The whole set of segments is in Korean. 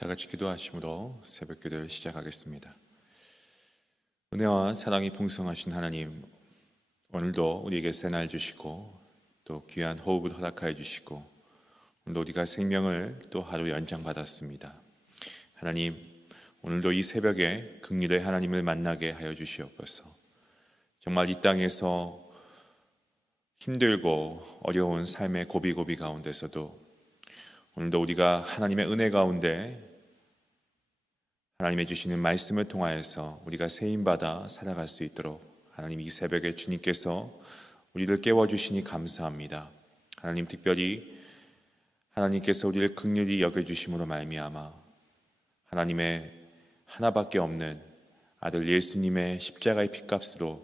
다 같이 기도하심으로 새벽 기도를 시작하겠습니다. 은혜와 사랑이 풍성하신 하나님, 오늘도 우리에게 새날 주시고 또 귀한 호흡을 허락하여 주시고 오늘도 우리가 생명을 또 하루 연장받았습니다. 하나님, 오늘도 이 새벽에 긍휼의 하나님을 만나게 하여 주시옵소서. 정말 이 땅에서 힘들고 어려운 삶의 고비고비 가운데서도 오늘도 우리가 하나님의 은혜 가운데 하나님의 주시는 말씀을 통하여서 우리가 세임받아 살아갈 수 있도록 하나님, 이 새벽에 주님께서 우리를 깨워주시니 감사합니다. 하나님, 특별히 하나님께서 우리를 긍휼히 여겨주심으로 말미암아 하나님의 하나밖에 없는 아들 예수님의 십자가의 피값으로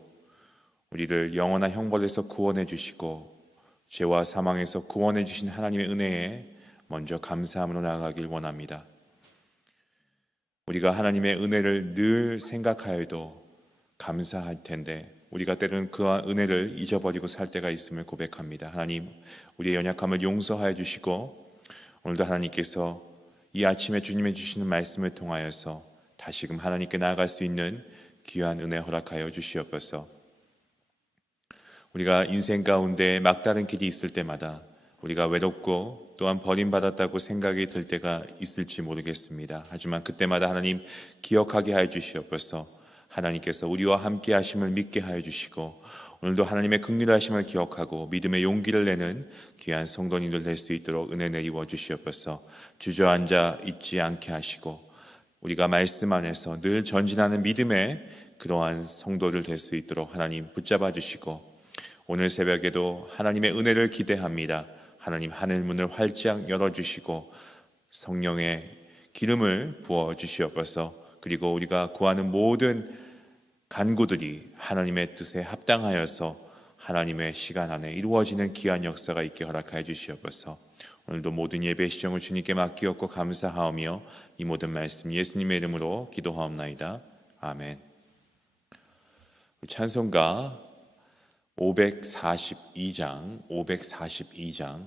우리를 영원한 형벌에서 구원해 주시고 죄와 사망에서 구원해 주신 하나님의 은혜에 먼저 감사함으로 나아가길 원합니다. 우리가 하나님의 은혜를 늘 생각하여도 감사할 텐데 우리가 때로는 그 은혜를 잊어버리고 살 때가 있음을 고백합니다. 하나님, 우리의 연약함을 용서하여 주시고 오늘도 하나님께서 이 아침에 주님의 주시는 말씀을 통하여서 다시금 하나님께 나아갈 수 있는 귀한 은혜 허락하여 주시옵소서. 우리가 인생 가운데 막다른 길이 있을 때마다 우리가 외롭고 또한 버림받았다고 생각이 들 때가 있을지 모르겠습니다. 하지만 그때마다 하나님 기억하게 하여 주시옵소서. 하나님께서 우리와 함께 하심을 믿게 하여 주시고 오늘도 하나님의 긍휼하심을 기억하고 믿음의 용기를 내는 귀한 성도님들 될 수 있도록 은혜 내리워 주시옵소서. 주저앉아 있지 않게 하시고 우리가 말씀 안에서 늘 전진하는 믿음의 그러한 성도들 될 수 있도록 하나님 붙잡아 주시고 오늘 새벽에도 하나님의 은혜를 기대합니다. 하나님, 하늘 문을 활짝 열어주시고 성령의 기름을 부어주시옵소서. 그리고 우리가 구하는 모든 간구들이 하나님의 뜻에 합당하여서 하나님의 시간 안에 이루어지는 귀한 역사가 있게 허락하여 주시옵소서. 오늘도 모든 예배 시정을 주님께 맡기옵고 감사하오며 이 모든 말씀 예수님의 이름으로 기도하옵나이다. 아멘. 찬송가 542장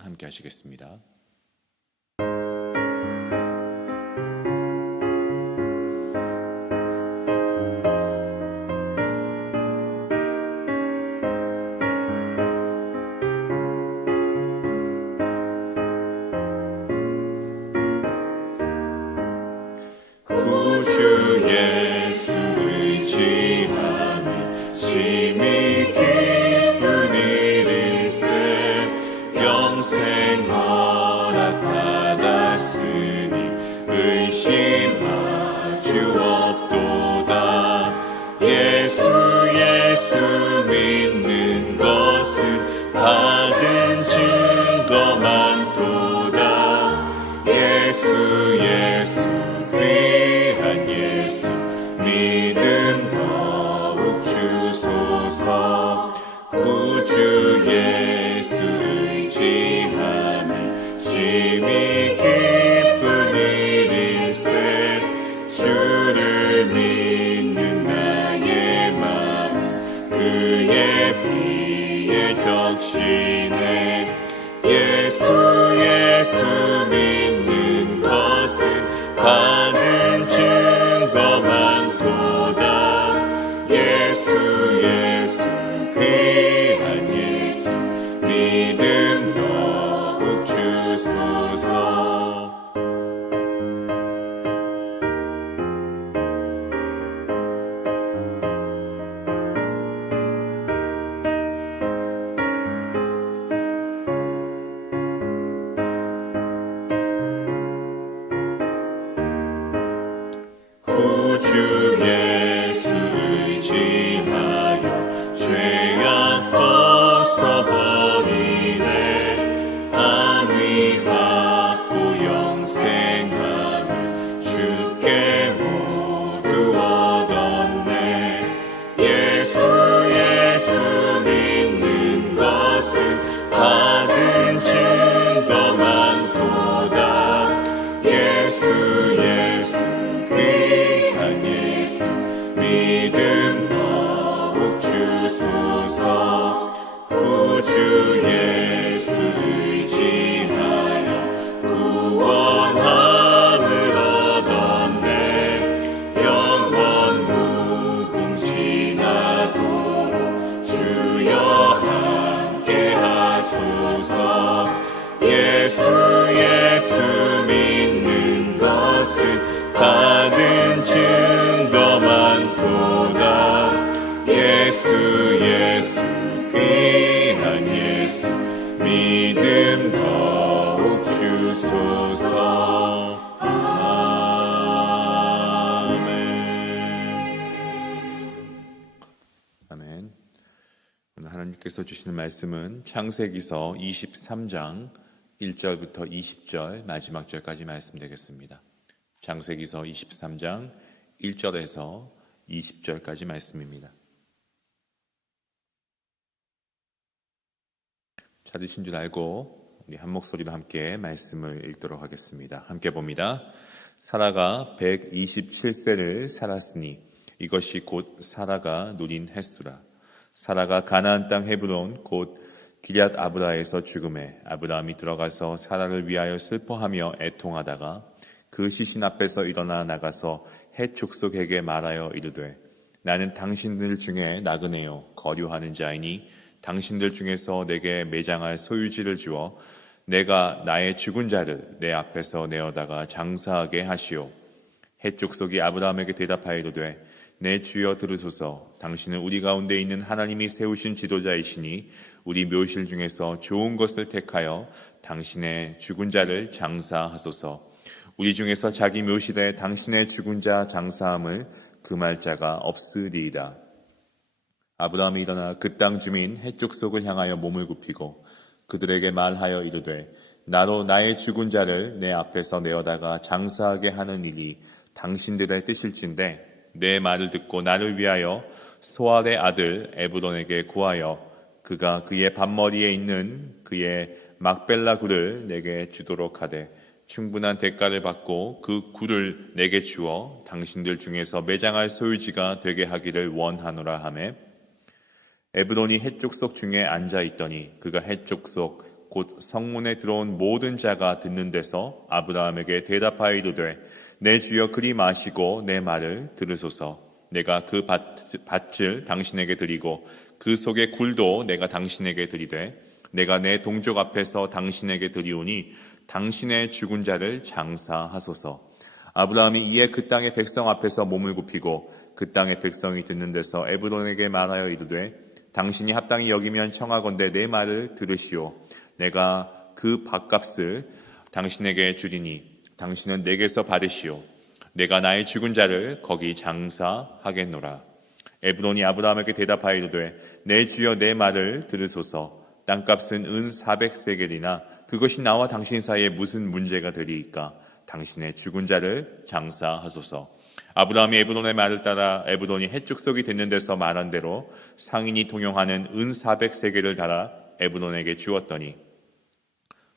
함께 하시겠습니다. 구주 예수 의지하며 심히 기쁜 일일세 영생 허락받았으니 의심하주 없도다. 예수 믿는 것은 받은 증거 많도다. 예수 귀한 예수 믿음 더욱 주소서. 구주 예수 의지하며 심히 기쁜 일일세 주를 믿는 나의 마음 그의 피에 적시네. 예수 믿는 것은 받은 증거 많도다. 예수 귀한 예수 믿음 더욱 주소서. 구주 예수 의지하여 죄악 벗어버리네. 안위 받고 영생함을 주께 모두 얻었네. 예수 믿는 것은 받은 증거 많도다. 예수 귀한 예수 것을 받은 증거 많도다. 예수 예수 귀한 예수 믿음 더욱 주소서. 아멘. 오늘 하나님께서 주시는 말씀은 창세기서 23장 1절부터 20절 마지막 절까지 말씀되겠습니다. 창세기서 23장 1절에서 20절까지 말씀입니다. 찾으신 줄 알고 우리 한 목소리로 함께 말씀을 읽도록 하겠습니다. 함께 봅니다. 사라가 127세를 살았으니 이것이 곧 사라가 누린 횟수라. 사라가 가나안 땅 헤브론 곧 기럇 아브라에서 죽음에 아브라함이 들어가서 사라를 위하여 슬퍼하며 애통하다가 그 시신 앞에서 일어나 나가서 헷 족속에게 말하여 이르되 나는 당신들 중에 나그네요 거류하는 자이니 당신들 중에서 내게 매장할 소유지를 주어 내가 나의 죽은 자를 내 앞에서 내어다가 장사하게 하시오. 헷 족속이 아브라함에게 대답하여 이르되 내 주여 들으소서. 당신은 우리 가운데 있는 하나님이 세우신 지도자이시니 우리 묘실 중에서 좋은 것을 택하여 당신의 죽은 자를 장사하소서. 우리 중에서 자기 묘실에 당신의 죽은 자 장사함을 금할 자가 없으리이다. 아브라함이 일어나 그 땅 주민 헷 족속을 향하여 몸을 굽히고 그들에게 말하여 이르되 나로 나의 죽은 자를 내 앞에서 내어다가 장사하게 하는 일이 당신들의 뜻일진데 내 말을 듣고 나를 위하여 소알의 아들 에브론에게 구하여 그가 그의 밭머리에 있는 그의 막벨라 굴을 내게 주도록 하되 충분한 대가를 받고 그 굴을 내게 주어 당신들 중에서 매장할 소유지가 되게 하기를 원하노라 하매 에브론이 헷 족속 중에 앉아 있더니 그가 헷 족속 곧 성문에 들어온 모든 자가 듣는 데서 아브라함에게 대답하여 이르되 내 주여 그리 마시고 내 말을 들으소서. 내가 그 밭을 당신에게 드리고 그 속의 굴도 내가 당신에게 드리되 내가 내 동족 앞에서 당신에게 드리오니 당신의 죽은 자를 장사하소서. 아브라함이 이에 그 땅의 백성 앞에서 몸을 굽히고 그 땅의 백성이 듣는 데서 에브론에게 말하여 이르되 당신이 합당히 여기면 청하건대 내 말을 들으시오. 내가 그 밭값을 당신에게 주리니 당신은 내게서 받으시오. 내가 나의 죽은 자를 거기 장사하겠노라. 에브론이 아브라함에게 대답하여 이르되 내 주여 내 말을 들으소서. 땅값은 은 400세겔이나 그것이 나와 당신 사이에 무슨 문제가 되리이까. 당신의 죽은 자를 장사하소서. 아브라함이 에브론의 말을 따라 에브론이 헷 족속이 됐는 데서 말한 대로 상인이 통용하는 은 400세겔을 달아 에브론에게 주었더니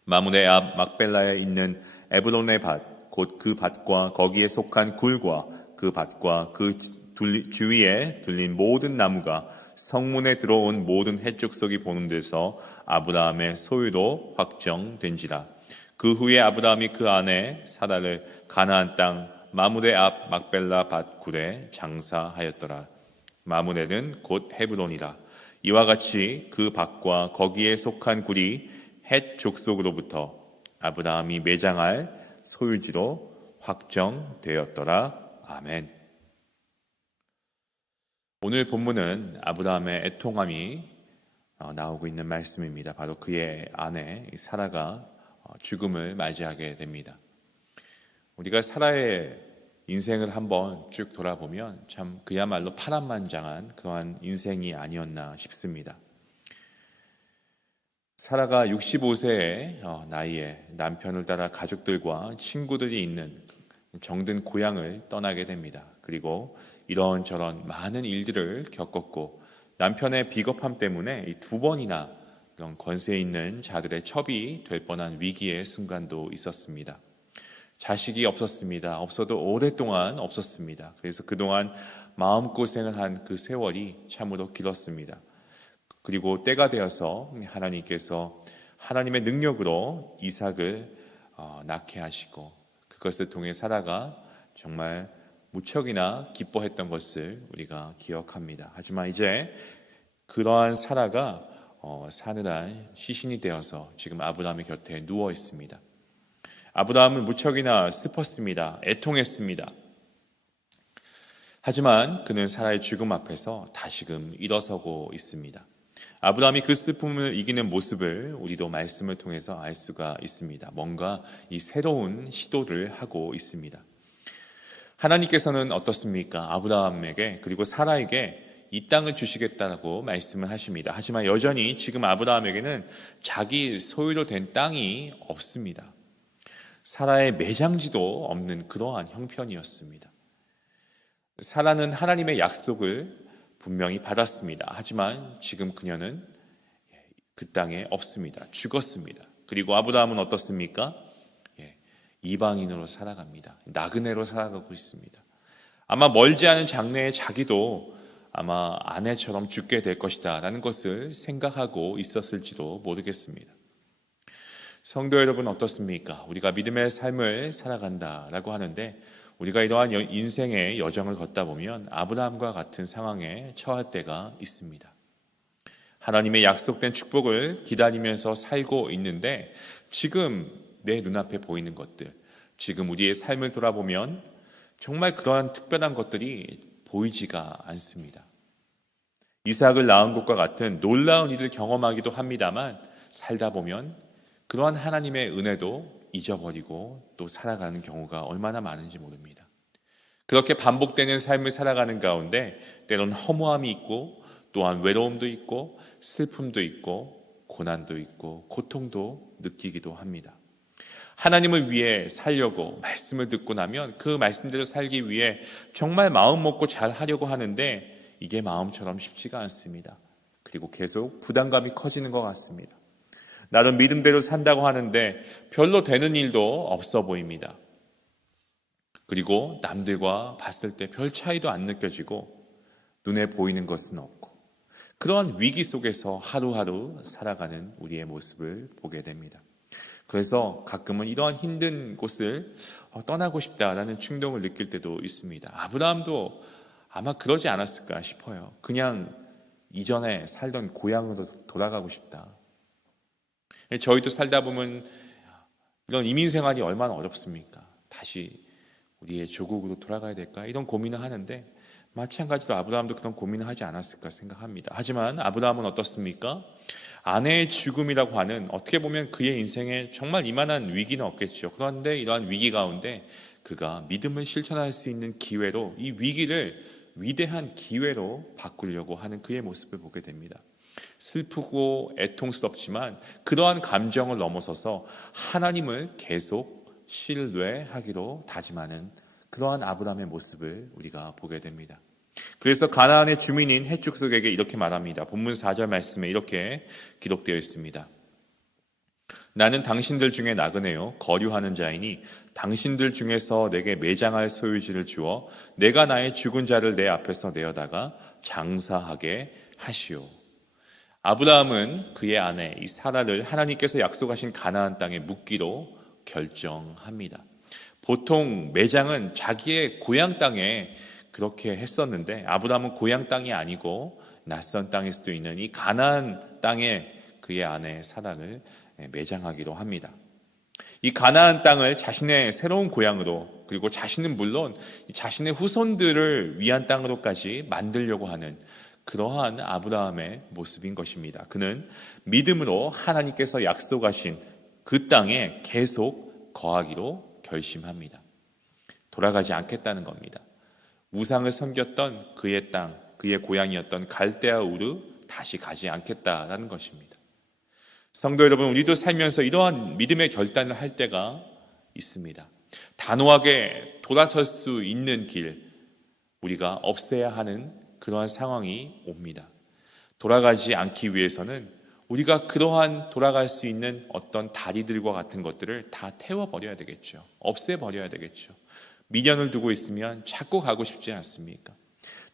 마므레 앞 막벨라에 있는 에브론의 밭 곧 그 밭과 거기에 속한 굴과 그 밭과 그 주위에 둘린 모든 나무가 성문에 들어온 모든 헷 족속이 보는 데서 아브라함의 소유로 확정된지라. 그 후에 아브라함이 그 아내 사라를 가나안 땅 마므레 앞 막벨라 밭 굴에 장사하였더라. 마므레는 곧 헤브론이라. 이와 같이 그 밭과 거기에 속한 굴이 헷 족속으로부터 아브라함이 매장할 소유지로 확정되었더라. 아멘. 오늘 본문은 아브라함의 애통함이 나오고 있는 말씀입니다. 바로 그의 아내 사라가 죽음을 맞이하게 됩니다. 우리가 사라의 인생을 한번 쭉 돌아보면 참 그야말로 파란만장한 그러한 인생이 아니었나 싶습니다. 사라가 65세의 나이에 남편을 따라 가족들과 친구들이 있는 정든 고향을 떠나게 됩니다. 그리고 이런저런 많은 일들을 겪었고 남편의 비겁함 때문에 2번이나 이런 권세 있는 자들의 첩이 될 뻔한 위기의 순간도 있었습니다. 자식이 없었습니다. 없어도 오랫동안 없었습니다. 그래서 그동안 마음고생을 한 그 세월이 참으로 길었습니다. 그리고 때가 되어서 하나님께서 하나님의 능력으로 이삭을 낳게 하시고 그것을 통해 사라가 정말 무척이나 기뻐했던 것을 우리가 기억합니다. 하지만 이제 그러한 사라가 사느란 시신이 되어서 지금 아브라함의 곁에 누워 있습니다. 아브라함은 무척이나 슬펐습니다. 애통했습니다. 하지만 그는 사라의 죽음 앞에서 다시금 일어서고 있습니다. 아브라함이 그 슬픔을 이기는 모습을 우리도 말씀을 통해서 알 수가 있습니다. 뭔가 이 새로운 시도를 하고 있습니다. 하나님께서는 어떻습니까? 아브라함에게 그리고 사라에게 이 땅을 주시겠다고 말씀을 하십니다. 하지만 여전히 지금 아브라함에게는 자기 소유로 된 땅이 없습니다. 사라의 매장지도 없는 그러한 형편이었습니다. 사라는 하나님의 약속을 분명히 받았습니다. 하지만 지금 그녀는 그 땅에 없습니다. 죽었습니다. 그리고 아브라함은 어떻습니까? 이방인으로 살아갑니다. 나그네로 살아가고 있습니다. 아마 멀지 않은 장래에 자기도 아마 아내처럼 죽게 될 것이다 라는 것을 생각하고 있었을지도 모르겠습니다. 성도 여러분 어떻습니까? 우리가 믿음의 삶을 살아간다라고 하는데 우리가 이러한 인생의 여정을 걷다 보면 아브라함과 같은 상황에 처할 때가 있습니다. 하나님의 약속된 축복을 기다리면서 살고 있는데 지금 내 눈앞에 보이는 것들, 지금 우리의 삶을 돌아보면 정말 그러한 특별한 것들이 보이지가 않습니다. 이삭을 낳은 것과 같은 놀라운 일을 경험하기도 합니다만 살다 보면 그러한 하나님의 은혜도 잊어버리고 또 살아가는 경우가 얼마나 많은지 모릅니다. 그렇게 반복되는 삶을 살아가는 가운데 때로는 허무함이 있고 또한 외로움도 있고 슬픔도 있고 고난도 있고 고통도 느끼기도 합니다. 하나님을 위해 살려고 말씀을 듣고 나면 그 말씀대로 살기 위해 정말 마음 먹고 잘 하려고 하는데 이게 마음처럼 쉽지가 않습니다. 그리고 계속 부담감이 커지는 것 같습니다. 나름 믿음대로 산다고 하는데 별로 되는 일도 없어 보입니다. 그리고 남들과 봤을 때 별 차이도 안 느껴지고 눈에 보이는 것은 없고 그러한 위기 속에서 하루하루 살아가는 우리의 모습을 보게 됩니다. 그래서 가끔은 이러한 힘든 곳을 떠나고 싶다라는 충동을 느낄 때도 있습니다. 아브라함도 아마 그러지 않았을까 싶어요. 그냥 이전에 살던 고향으로 돌아가고 싶다. 저희도 살다 보면 이런 이민 생활이 얼마나 어렵습니까? 다시 우리의 조국으로 돌아가야 될까? 이런 고민을 하는데 마찬가지로 아브라함도 그런 고민을 하지 않았을까 생각합니다. 하지만 아브라함은 어떻습니까? 아내의 죽음이라고 하는 어떻게 보면 그의 인생에 정말 이만한 위기는 없겠죠. 그런데 이러한 위기 가운데 그가 믿음을 실천할 수 있는 기회로 이 위기를 위대한 기회로 바꾸려고 하는 그의 모습을 보게 됩니다. 슬프고 애통스럽지만 그러한 감정을 넘어서서 하나님을 계속 신뢰하기로 다짐하는 그러한 아브라함의 모습을 우리가 보게 됩니다. 그래서 가나안의 주민인 헷 족속에게 이렇게 말합니다. 본문 4절 말씀에 이렇게 기록되어 있습니다. 나는 당신들 중에 나그네요 거류하는 자이니 당신들 중에서 내게 매장할 소유지를 주어 내가 나의 죽은 자를 내 앞에서 내어다가 장사하게 하시오. 아브라함은 그의 아내 이 사라를 하나님께서 약속하신 가나안 땅에 묵기로 결정합니다. 보통 매장은 자기의 고향 땅에 그렇게 했었는데 아브라함은 고향 땅이 아니고 낯선 땅일 수도 있는 이 가나안 땅에 그의 아내 사라를 매장하기로 합니다. 이 가나안 땅을 자신의 새로운 고향으로 그리고 자신은 물론 자신의 후손들을 위한 땅으로까지 만들려고 하는 그러한 아브라함의 모습인 것입니다. 그는 믿음으로 하나님께서 약속하신 그 땅에 계속 거하기로 결심합니다. 돌아가지 않겠다는 겁니다. 우상을 섬겼던 그의 땅, 그의 고향이었던 갈대아 우르 다시 가지 않겠다라는 것입니다. 성도 여러분, 우리도 살면서 이러한 믿음의 결단을 할 때가 있습니다. 단호하게 돌아설 수 있는 길, 우리가 없애야 하는 그러한 상황이 옵니다. 돌아가지 않기 위해서는 우리가 그러한 돌아갈 수 있는 어떤 다리들과 같은 것들을 다 태워버려야 되겠죠. 없애버려야 되겠죠. 미련을 두고 있으면 자꾸 가고 싶지 않습니까?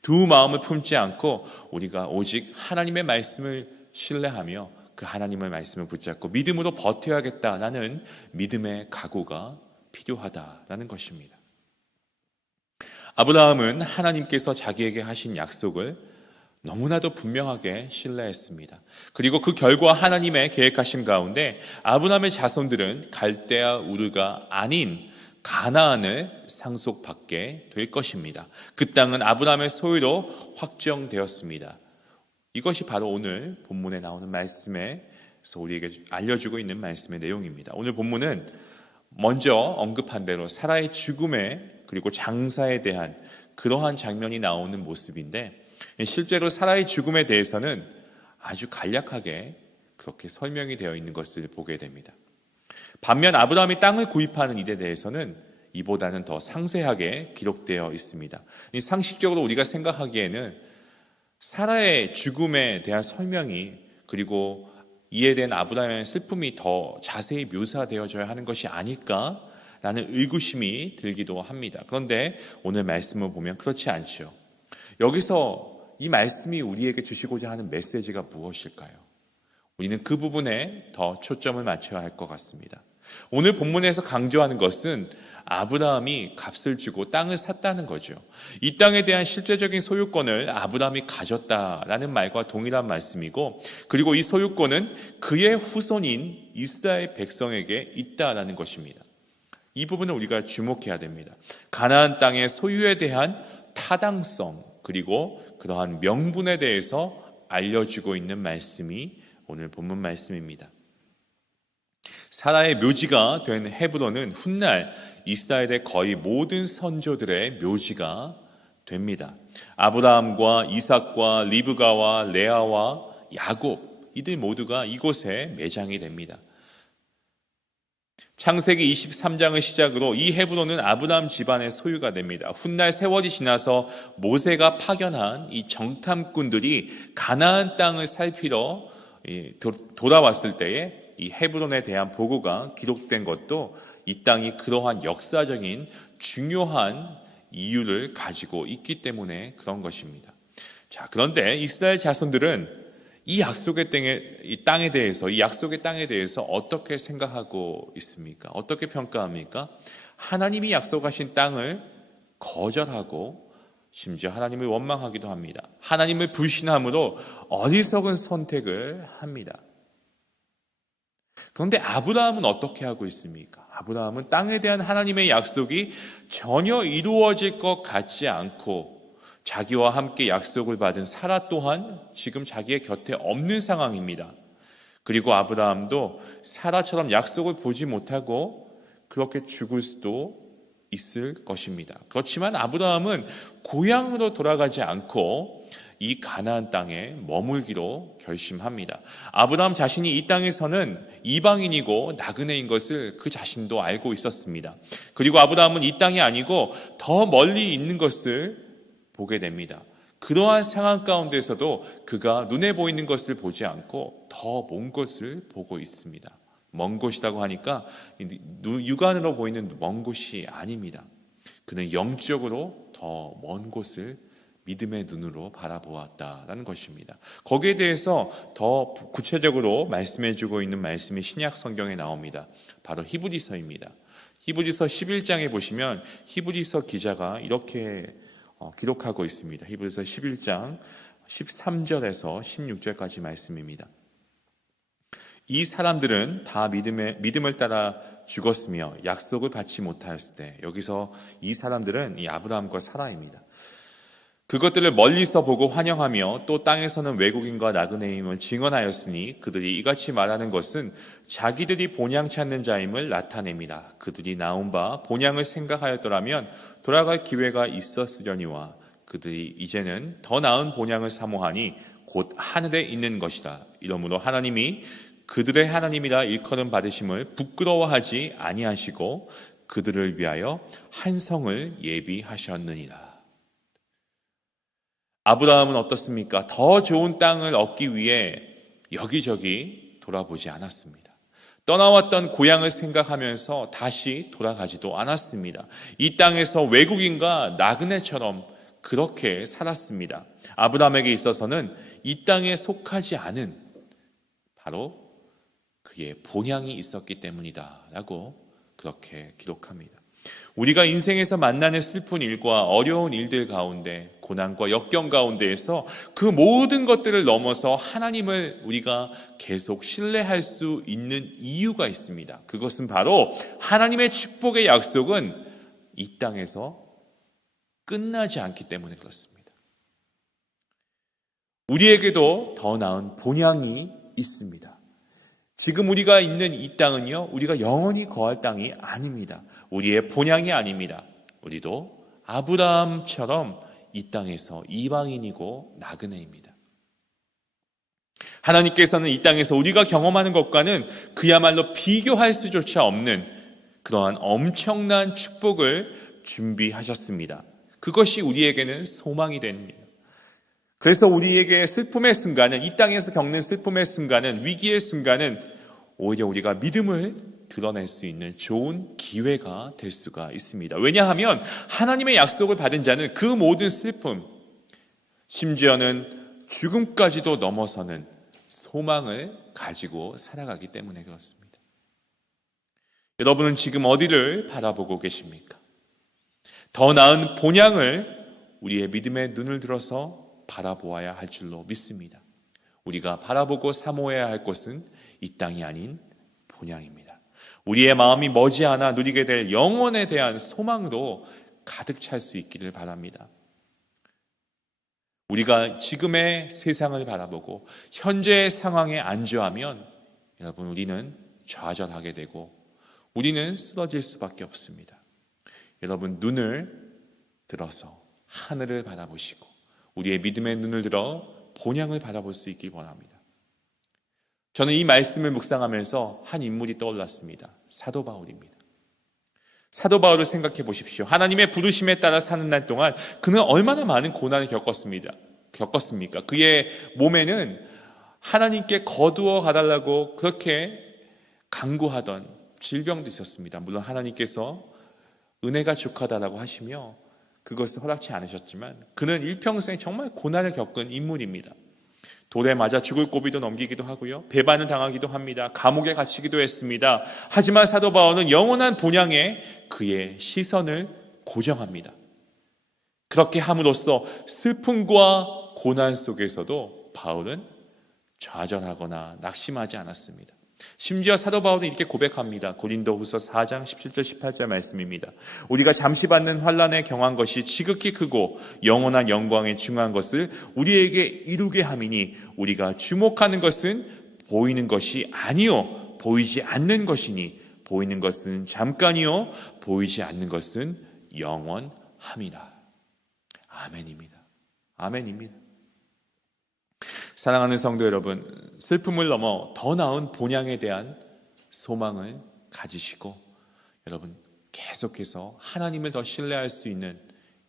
두 마음을 품지 않고 우리가 오직 하나님의 말씀을 신뢰하며 그 하나님의 말씀을 붙잡고 믿음으로 버텨야겠다라는 믿음의 각오가 필요하다라는 것입니다. 아브라함은 하나님께서 자기에게 하신 약속을 너무나도 분명하게 신뢰했습니다. 그리고 그 결과 하나님의 계획하신 가운데 아브라함의 자손들은 갈대아 우르가 아닌 가나안을 상속받게 될 것입니다. 그 땅은 아브라함의 소유로 확정되었습니다. 이것이 바로 오늘 본문에 나오는 말씀에서 우리에게 알려주고 있는 말씀의 내용입니다. 오늘 본문은 먼저 언급한 대로 사라의 죽음에 그리고 장사에 대한 그러한 장면이 나오는 모습인데, 실제로 사라의 죽음에 대해서는 아주 간략하게 그렇게 설명이 되어 있는 것을 보게 됩니다. 반면 아브라함이 땅을 구입하는 일에 대해서는 이보다는 더 상세하게 기록되어 있습니다. 상식적으로 우리가 생각하기에는 사라의 죽음에 대한 설명이, 그리고 이에 대한 아브라함의 슬픔이 더 자세히 묘사되어져야 하는 것이 아닐까라는 의구심이 들기도 합니다. 그런데 오늘 말씀을 보면 그렇지 않죠. 여기서 이 말씀이 우리에게 주시고자 하는 메시지가 무엇일까요? 우리는 그 부분에 더 초점을 맞춰야 할 것 같습니다. 오늘 본문에서 강조하는 것은 아브라함이 값을 주고 땅을 샀다는 거죠. 이 땅에 대한 실제적인 소유권을 아브라함이 가졌다라는 말과 동일한 말씀이고, 그리고 이 소유권은 그의 후손인 이스라엘 백성에게 있다라는 것입니다. 이 부분을 우리가 주목해야 됩니다. 가나안 땅의 소유에 대한 타당성, 그리고 그러한 명분에 대해서 알려주고 있는 말씀이 오늘 본문 말씀입니다. 사라의 묘지가 된 헤브론은 훗날 이스라엘의 거의 모든 선조들의 묘지가 됩니다. 아브라함과 이삭과 리브가와 레아와 야곱, 이들 모두가 이곳에 매장이 됩니다. 창세기 23장을 시작으로 이 헤브론은 아브라함 집안의 소유가 됩니다. 훗날 세월이 지나서 모세가 파견한 이 정탐꾼들이 가나안 땅을 살피러 돌아왔을 때에 이 헤브론에 대한 보고가 기록된 것도 이 땅이 그러한 역사적인 중요한 이유를 가지고 있기 때문에 그런 것입니다. 자, 그런데 이스라엘 자손들은 이 땅에 대해서 어떻게 생각하고 있습니까? 어떻게 평가합니까? 하나님이 약속하신 땅을 거절하고 심지어 하나님을 원망하기도 합니다. 하나님을 불신함으로 어리석은 선택을 합니다. 그런데 아브라함은 어떻게 하고 있습니까? 아브라함은 땅에 대한 하나님의 약속이 전혀 이루어질 것 같지 않고, 자기와 함께 약속을 받은 사라 또한 지금 자기의 곁에 없는 상황입니다. 그리고 아브라함도 사라처럼 약속을 보지 못하고 그렇게 죽을 수도 있을 것입니다. 그렇지만 아브라함은 고향으로 돌아가지 않고 이 가나안 땅에 머물기로 결심합니다. 아브라함 자신이 이 땅에서는 이방인이고 나그네인 것을 그 자신도 알고 있었습니다. 그리고 아브라함은 이 땅이 아니고 더 멀리 있는 것을 보게 됩니다. 그러한 상황 가운데서도 그가 눈에 보이는 것을 보지 않고 더 먼 것을 보고 있습니다. 먼 곳이라고 하니까 육안으로 보이는 먼 곳이 아닙니다. 그는 영적으로 더 먼 곳을 믿음의 눈으로 바라보았다라는 것입니다. 거기에 대해서 더 구체적으로 말씀해주고 있는 말씀이 신약 성경에 나옵니다. 바로 히브리서입니다. 히브리서 11장에 보시면 히브리서 기자가 이렇게 기록하고 있습니다. 히브리서 11장 13절에서 16절까지 말씀입니다. 이 사람들은 다 믿음을 따라 죽었으며 약속을 받지 못하였을 때, 여기서 이 사람들은 이 아브라함과 사라입니다. 그것들을 멀리서 보고 환영하며 또 땅에서는 외국인과 나그네임을 증언하였으니 그들이 이같이 말하는 것은 자기들이 본향 찾는 자임을 나타냅니다. 그들이 나온 바 본향을 생각하였더라면 돌아갈 기회가 있었으려니와 그들이 이제는 더 나은 본향을 사모하니 곧 하늘에 있는 것이다. 이러므로 하나님이 그들의 하나님이라 일컬음 받으심을 부끄러워하지 아니하시고 그들을 위하여 한 성을 예비하셨느니라. 아브라함은 어떻습니까? 더 좋은 땅을 얻기 위해 여기저기 돌아보지 않았습니다. 떠나왔던 고향을 생각하면서 다시 돌아가지도 않았습니다. 이 땅에서 외국인과 나그네처럼 그렇게 살았습니다. 아브라함에게 있어서는 이 땅에 속하지 않은 바로 그의 본향이 있었기 때문이다 라고 그렇게 기록합니다. 우리가 인생에서 만나는 슬픈 일과 어려운 일들 가운데, 고난과 역경 가운데에서 그 모든 것들을 넘어서 하나님을 우리가 계속 신뢰할 수 있는 이유가 있습니다. 그것은 바로 하나님의 축복의 약속은 이 땅에서 끝나지 않기 때문에 그렇습니다. 우리에게도 더 나은 본향이 있습니다. 지금 우리가 있는 이 땅은요, 우리가 영원히 거할 땅이 아닙니다. 우리의 본향이 아닙니다. 우리도 아브라함처럼 이 땅에서 이방인이고 나그네입니다. 하나님께서는 이 땅에서 우리가 경험하는 것과는 그야말로 비교할 수조차 없는 그러한 엄청난 축복을 준비하셨습니다. 그것이 우리에게는 소망이 됩니다. 그래서 우리에게 슬픔의 순간은, 이 땅에서 겪는 슬픔의 순간은, 위기의 순간은 오히려 우리가 믿음을 드러낼 수 있는 좋은 기회가 될 수가 있습니다. 왜냐하면 하나님의 약속을 받은 자는 그 모든 슬픔, 심지어는 죽음까지도 넘어서는 소망을 가지고 살아가기 때문에 그렇습니다. 여러분은 지금 어디를 바라보고 계십니까? 더 나은 본향을 우리의 믿음의 눈을 들어서 바라보아야 할 줄로 믿습니다. 우리가 바라보고 사모해야 할 것은 이 땅이 아닌 본향입니다. 우리의 마음이 머지않아 누리게 될 영원에 대한 소망으로 가득 찰 수 있기를 바랍니다. 우리가 지금의 세상을 바라보고 현재의 상황에 안주하면 여러분, 우리는 좌절하게 되고 우리는 쓰러질 수밖에 없습니다. 여러분, 눈을 들어서 하늘을 바라보시고 우리의 믿음의 눈을 들어 본향을 바라볼 수 있길 원합니다. 저는 이 말씀을 묵상하면서 한 인물이 떠올랐습니다. 사도 바울입니다. 사도 바울을 생각해 보십시오. 하나님의 부르심에 따라 사는 날 동안 그는 얼마나 많은 고난을 겪었습니까? 그의 몸에는 하나님께 거두어 가달라고 그렇게 간구하던 질병도 있었습니다. 물론 하나님께서 은혜가 족하다라고 하시며 그것을 허락치 않으셨지만 그는 일평생 정말 고난을 겪은 인물입니다. 돌에 맞아 죽을 고비도 넘기기도 하고요, 배반을 당하기도 합니다. 감옥에 갇히기도 했습니다. 하지만 사도 바울은 영원한 본향에 그의 시선을 고정합니다. 그렇게 함으로써 슬픔과 고난 속에서도 바울은 좌절하거나 낙심하지 않았습니다. 심지어 사도 바울은 이렇게 고백합니다. 고린도후서 4장 17절 18절 말씀입니다. 우리가 잠시 받는 환난에 경한 것이 지극히 크고 영원한 영광에 중한 것을 우리에게 이루게 함이니 우리가 주목하는 것은 보이는 것이 아니요 보이지 않는 것이니 보이는 것은 잠깐이요 보이지 않는 것은 영원함이라. 아멘입니다. 아멘입니다. 사랑하는 성도 여러분, 슬픔을 넘어 더 나은 본향에 대한 소망을 가지시고 여러분 계속해서 하나님을 더 신뢰할 수 있는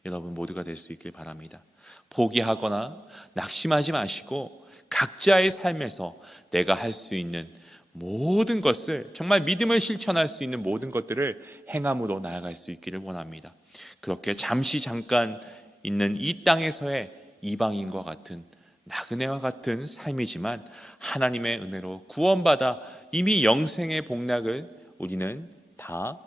여러분 모두가 될 수 있길 바랍니다. 포기하거나 낙심하지 마시고 각자의 삶에서 내가 할 수 있는 모든 것을, 정말 믿음을 실천할 수 있는 모든 것들을 행함으로 나아갈 수 있기를 원합니다. 그렇게 잠깐 있는 이 땅에서의 이방인과 같은 나그네와 같은 삶이지만 하나님의 은혜로 구원받아 이미 영생의 복락을 우리는 다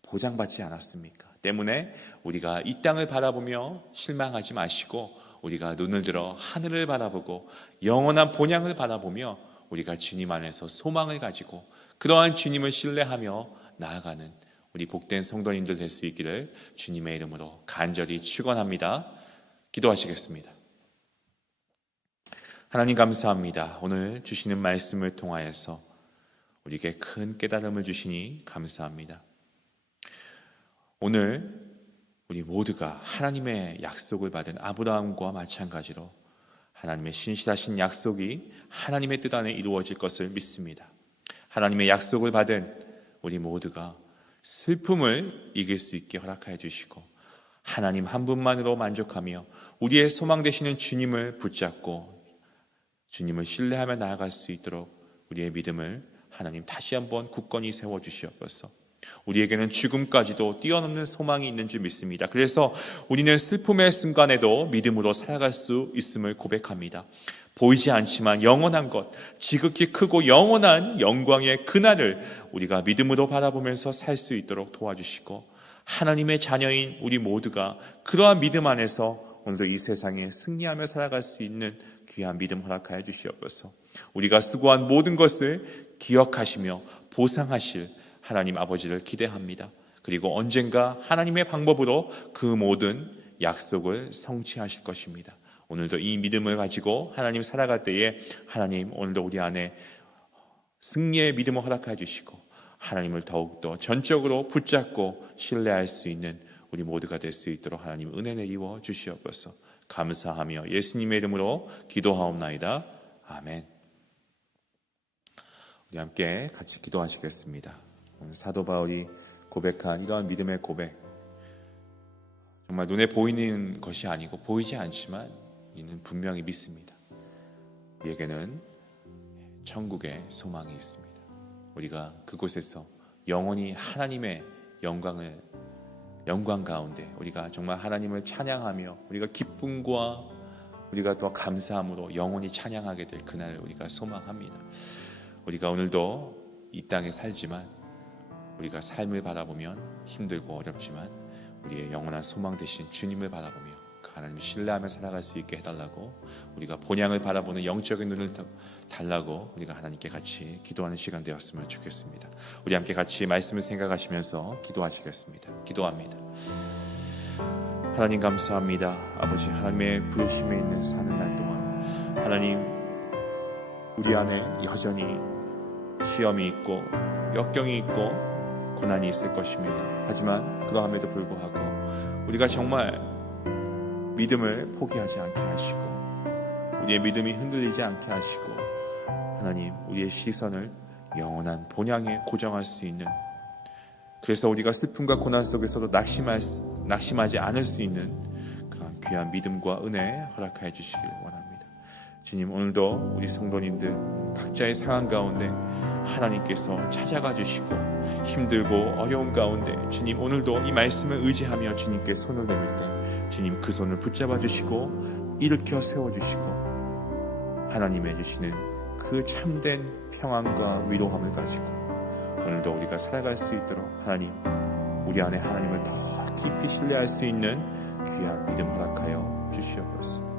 보장받지 않았습니까? 때문에 우리가 이 땅을 바라보며 실망하지 마시고 우리가 눈을 들어 하늘을 바라보고 영원한 본향을 바라보며 우리가 주님 안에서 소망을 가지고 그러한 주님을 신뢰하며 나아가는 우리 복된 성도님들 될 수 있기를 주님의 이름으로 간절히 축원합니다. 기도하시겠습니다. 하나님 감사합니다. 오늘 주시는 말씀을 통하여서 우리에게 큰 깨달음을 주시니 감사합니다. 오늘 우리 모두가 하나님의 약속을 받은 아브라함과 마찬가지로 하나님의 신실하신 약속이 하나님의 뜻 안에 이루어질 것을 믿습니다. 하나님의 약속을 받은 우리 모두가 슬픔을 이길 수 있게 허락하여 주시고 하나님 한 분만으로 만족하며 우리의 소망 되시는 주님을 붙잡고 주님을 신뢰하며 나아갈 수 있도록 우리의 믿음을 하나님 다시 한번 굳건히 세워주시옵소서. 우리에게는 죽음까지도 뛰어넘는 소망이 있는 줄 믿습니다. 그래서 우리는 슬픔의 순간에도 믿음으로 살아갈 수 있음을 고백합니다. 보이지 않지만 영원한 것, 지극히 크고 영원한 영광의 그날을 우리가 믿음으로 바라보면서 살 수 있도록 도와주시고 하나님의 자녀인 우리 모두가 그러한 믿음 안에서 오늘도 이 세상에 승리하며 살아갈 수 있는 귀한 믿음 허락하여 주시옵소서. 우리가 수고한 모든 것을 기억하시며 보상하실 하나님 아버지를 기대합니다. 그리고 언젠가 하나님의 방법으로 그 모든 약속을 성취하실 것입니다. 오늘도 이 믿음을 가지고 하나님 살아갈 때에 하나님 오늘도 우리 안에 승리의 믿음을 허락해 주시고 하나님을 더욱더 전적으로 붙잡고 신뢰할 수 있는 우리 모두가 될 수 있도록 하나님 은혜 내리워 주시옵소서. 감사하며 예수님의 이름으로 기도하옵나이다. 아멘. 우리 함께 같이 기도하시겠습니다. 오늘 사도 바울이 고백한 이러한 믿음의 고백, 정말 눈에 보이는 것이 아니고 보이지 않지만 이는 분명히 믿습니다. 우리에게는 천국의 소망이 있습니다. 우리가 그곳에서 영원히 하나님의 영광 가운데 우리가 정말 하나님을 찬양하며 우리가 기쁨과 우리가 또 감사함으로 영원히 찬양하게 될 그날을 우리가 소망합니다. 우리가 오늘도 이 땅에 살지만 우리가 삶을 바라보면 힘들고 어렵지만 우리의 영원한 소망 되신 주님을 바라보며 하나님을 신뢰하며 살아갈 수 있게 해달라고, 우리가 본향을 바라보는 영적인 눈을 달라고 우리가 하나님께 같이 기도하는 시간 되었으면 좋겠습니다. 우리 함께 같이 말씀을 생각하시면서 기도하시겠습니다. 기도합니다. 하나님 감사합니다. 아버지, 하나님의 부르심에 있는 사는 날 동안 하나님 우리 안에 여전히 시험이 있고 역경이 있고 고난이 있을 것입니다. 하지만 그러함에도 불구하고 우리가 정말 믿음을 포기하지 않게 하시고 우리의 믿음이 흔들리지 않게 하시고 하나님 우리의 시선을 영원한 본향에 고정할 수 있는, 그래서 우리가 슬픔과 고난 속에서도 낙심하지 않을 수 있는 그런 귀한 믿음과 은혜 허락하여 주시길 원합니다. 주님, 오늘도 우리 성도님들 각자의 상황 가운데 하나님께서 찾아가 주시고 힘들고 어려운 가운데 주님 오늘도 이 말씀을 의지하며 주님께 손을 내밀 때 주님 그 손을 붙잡아 주시고 일으켜 세워주시고 하나님의 주시는 그 참된 평안과 위로함을 가지고 오늘도 우리가 살아갈 수 있도록 하나님 우리 안에 하나님을 더 깊이 신뢰할 수 있는 귀한 믿음 허락하여 주시옵소서.